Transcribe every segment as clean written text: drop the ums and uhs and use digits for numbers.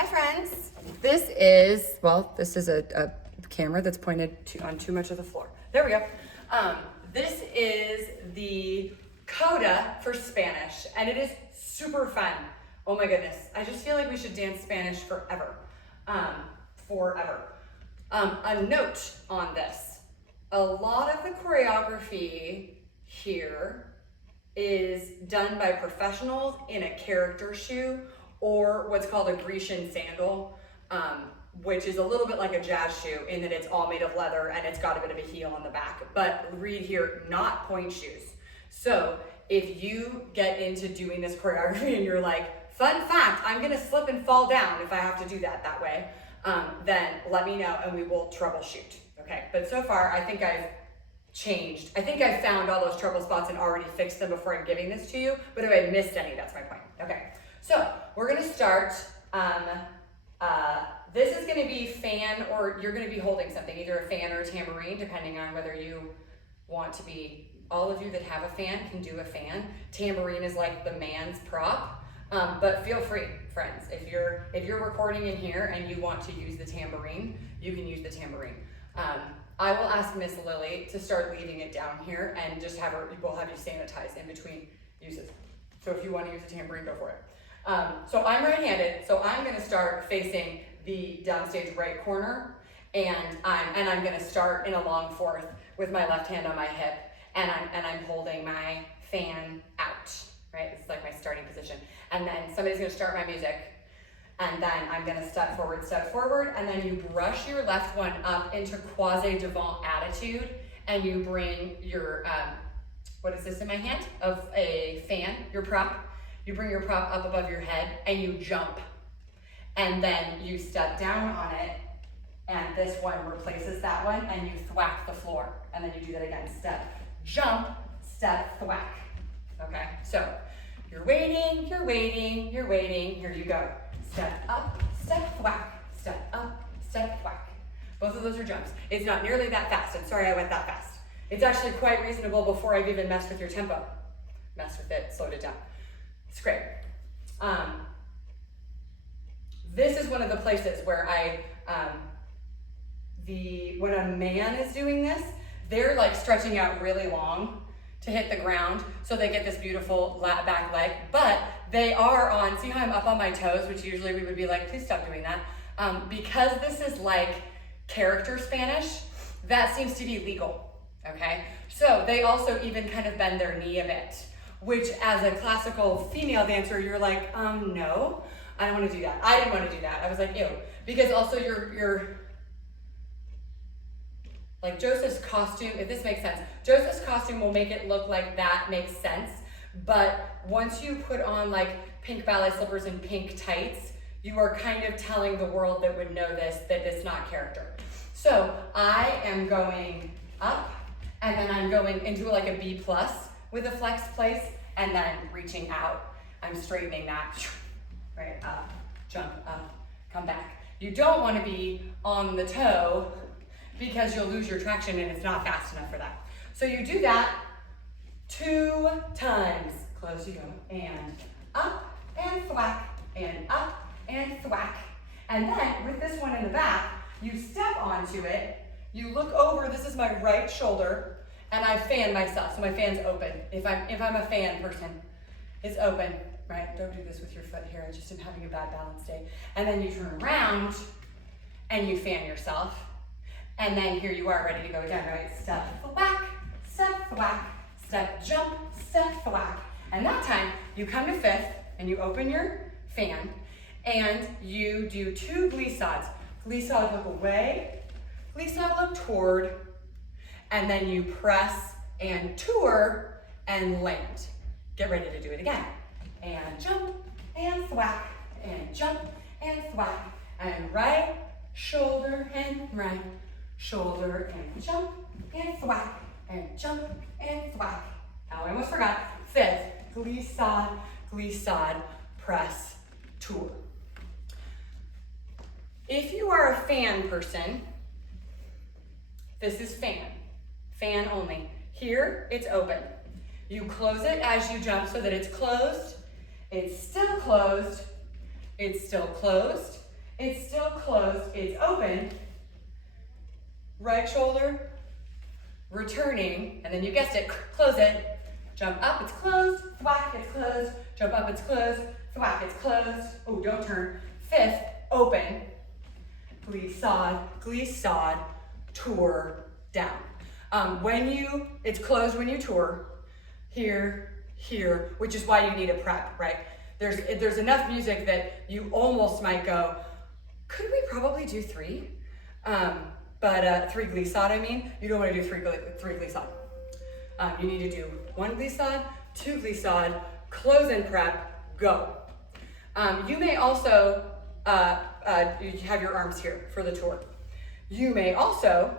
Hi friends. This is a camera that's pointed on too much of the floor. There we go. This is the Coda for Spanish, and it is super fun. Oh my goodness. I just feel like we should dance Spanish forever. A note on this. A lot of the choreography here is done by professionals in a character shoe or what's called a Grecian sandal, which is a little bit like a jazz shoe in that it's all made of leather and it's got a bit of a heel on the back. But read here, not point shoes. So if you get into doing this choreography and you're like, fun fact, I'm gonna slip and fall down if I have to do that way, then let me know and we will troubleshoot, okay? But so far, I think I've changed. I think I've found all those trouble spots and already fixed them before I'm giving this to you, but if I missed any, that's my point. Okay, so we're gonna start, this is gonna be fan, or you're gonna be holding something, either a fan or a tambourine, depending on whether you want to be. All of you that have a fan can do a fan. Tambourine is like the man's prop, but feel free, friends. If you're recording in here and you want to use the tambourine, you can use the tambourine. I will ask Miss Lily to start leaving it down here and just we'll have you sanitize in between uses. So if you want to use a tambourine, go for it. So I'm right-handed, so I'm gonna start facing the downstage right corner, and I'm gonna start in a long fourth with my left hand on my hip, and I'm holding my fan out, right? This is like my starting position. And then somebody's gonna start my music, and then I'm gonna step forward, and then you brush your left one up into quasi-devant attitude, and you bring your, what is this in my hand? Of a fan, your prop. You bring your prop up above your head, and you jump. And then you step down on it, and this one replaces that one, and you thwack the floor. And then you do that again, step, jump, step, thwack. Okay, so you're waiting, here you go. Step up, step, thwack, step up, step, thwack. Both of those are jumps. It's not nearly that fast. I'm sorry I went that fast. It's actually quite reasonable before I've even messed with your tempo. Messed with it, slowed it down. It's great. This is one of the places where when a man is doing this, they're like stretching out really long to hit the ground, so they get this beautiful back leg, but they are on, see how I'm up on my toes, which usually we would be like, please stop doing that. Because this is like character Spanish, that seems to be legal, okay? So they also even kind of bend their knee a bit, which as a classical female dancer, you're like, no, I don't wanna do that. I didn't wanna do that. I was like, ew. Because also you're like Joseph's costume, if this makes sense, Joseph's costume will make it look like that makes sense, but once you put on like pink ballet slippers and pink tights, you are kind of telling the world that would know this, that it's not character. So I am going up, and then I'm going into like a B+ with a flex place, and then reaching out. I'm straightening that, right, up, jump up, come back. You don't want to be on the toe because you'll lose your traction and it's not fast enough for that. So you do that 2 times. Close you go, and up, and thwack, and up, and thwack. And then with this one in the back, you step onto it, you look over, this is my right shoulder, and I fan myself, so my fan's open. If I'm a fan person, it's open, right? Don't do this with your foot here, I just am having a bad balance day. And then you turn around, and you fan yourself. And then here you are, ready to go again, right? Step, thwack, step, jump, step, thwack. And that time, you come to fifth, and you open your fan, and you do 2 glissades. Glissade look away, glissade look toward, and then you press and tour and land. Get ready to do it again. And jump, and thwack, and jump, and thwack. And right shoulder, and right shoulder, and jump, and thwack, and jump, and thwack. Now I almost forgot. Fifth, glissade, glissade, press, tour. If you are a fan person, this is fan only. Here, it's open. You close it as you jump so that it's closed, it's still closed, it's still closed, it's still closed, it's open. Right shoulder, returning, and then you guessed it, close it. Jump up, it's closed, thwack, it's closed. Jump up, it's closed, thwack, it's closed. Oh, don't turn. Fifth, open. Glissade, glissade, tour, down. It's closed when you tour. Here, here, which is why you need a prep, right? There's enough music that you almost might go, could we probably do three? Three glissade, I mean. You don't want to do three glissade. You need to do one glissade, two glissade, close and prep, go. You may also you have your arms here for the tour. You may also,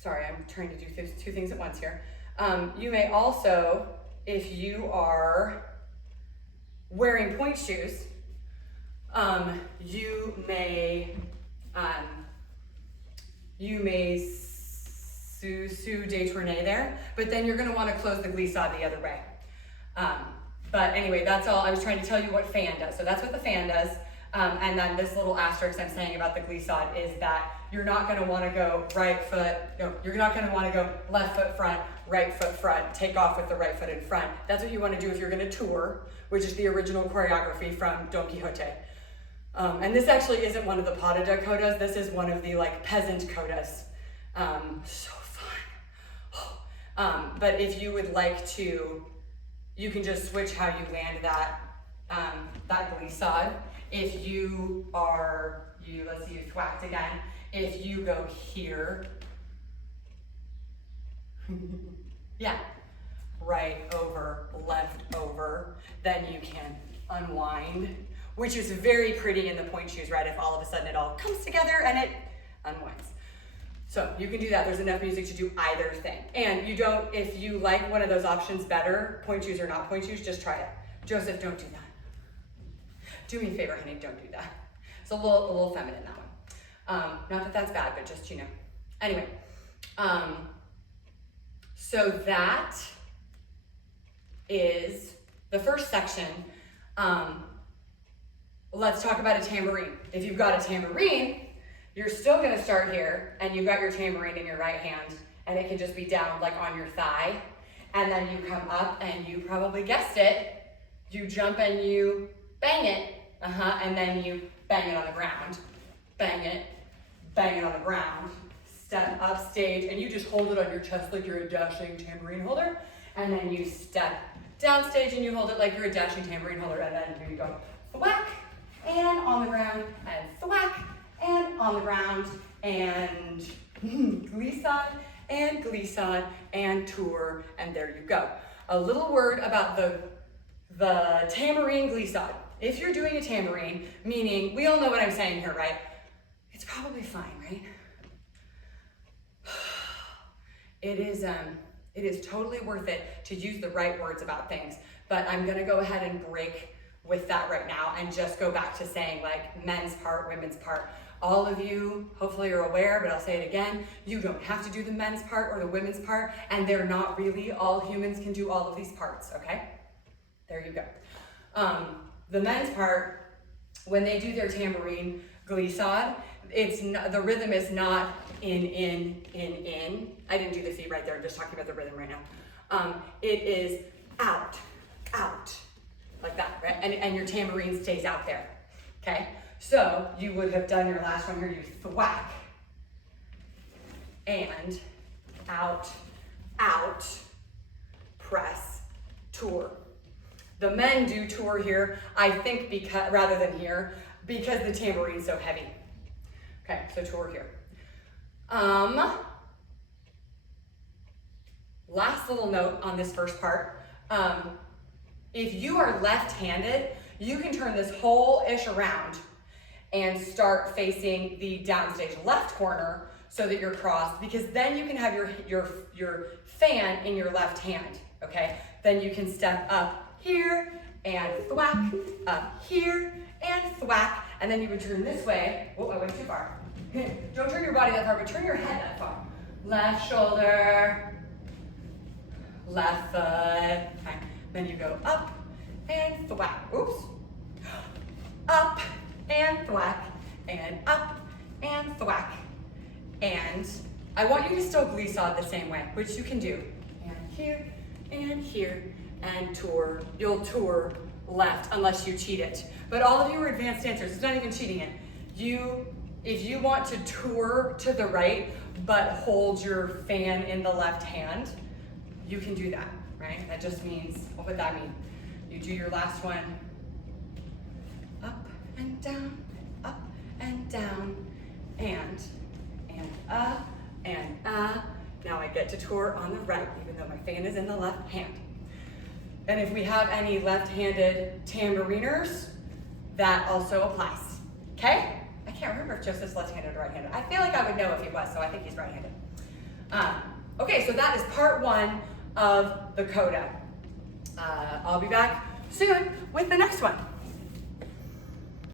sorry, I'm trying to do two things at once here. You may also, if you are wearing point shoes, you may sous détourner there, but then you're going to want to close the glissade the other way. But anyway, that's all. I was trying to tell you what fan does. So that's what the fan does. And then this little asterisk I'm saying about the glissade is that you're not going to want to go you're not going to want to go left foot front, right foot front, take off with the right foot in front. That's what you want to do if you're going to tour, which is the original choreography from Don Quixote. And this actually isn't one of the pas de deux codas. This is one of the like peasant codas. So fun. But if you would like to, you can just switch how you land that glissade. If you let's see, you thwacked again. If you go here, yeah, right over, left over, then you can unwind, which is very pretty in the point shoes, right? If all of a sudden it all comes together and it unwinds. So you can do that. There's enough music to do either thing. And if you like one of those options better, point shoes or not point shoes, just try it. Joseph, don't do that. Do me a favor, honey, don't do that. It's a little feminine, that one. Not that that's bad, but just, Anyway, so that is the first section. Let's talk about a tambourine. If you've got a tambourine, you're still gonna start here, and you've got your tambourine in your right hand, and it can just be down like on your thigh, and then you come up and you probably guessed it, you jump and you bang it, and then you bang it on the ground, bang it on the ground, step up stage, and you just hold it on your chest like you're a dashing tambourine holder, and then you step down stage and you hold it like you're a dashing tambourine holder, and then here you go, thwack, and on the ground, and thwack, and on the ground, and glissade, and tour, and there you go. A little word about the tambourine glissade. If you're doing a tambourine, meaning, we all know what I'm saying here, right? It's probably fine, right? It is totally worth it to use the right words about things, but I'm gonna go ahead and break with that right now and just go back to saying like men's part, women's part. All of you, hopefully you're aware, but I'll say it again, you don't have to do the men's part or the women's part, and they're not really, all humans can do all of these parts, okay? There you go. The men's part, when they do their tambourine glissade, the rhythm is not in. I didn't do the feet right there, I'm just talking about the rhythm right now. It is out, like that, right? And your tambourine stays out there, okay? So you would have done your last one here, you thwack, and out, press, tour. The men do tour here, I think, rather than here, because the tambourine's so heavy. Okay, so tour here. Last little note on this first part. If you are left-handed, you can turn this whole-ish around and start facing the downstage left corner so that you're crossed, because then you can have your fan in your left hand, okay? Then you can step up here and thwack, up here and thwack, and then you would turn this way. Oh, I went too far. Don't turn your body that far, but turn your head that far. Left shoulder, left foot, okay. Then you go up and thwack. Oops. up and thwack, and up and thwack. And I want you to still glisse the same way, which you can do. And here, and tour. You'll tour left unless you cheat it. But all of you are advanced dancers, it's not even cheating it. If you want to tour to the right, but hold your fan in the left hand, you can do that, right? That just means, what would that mean? You do your last one, up and down, and now I get to tour on the right, even though my fan is in the left hand. And if we have any left-handed tambouriners, that also applies, okay? I can't remember if Joseph's left-handed or right-handed. I feel like I would know if he was, so I think he's right-handed. Okay, so that is part one of the Coda. I'll be back soon with the next one.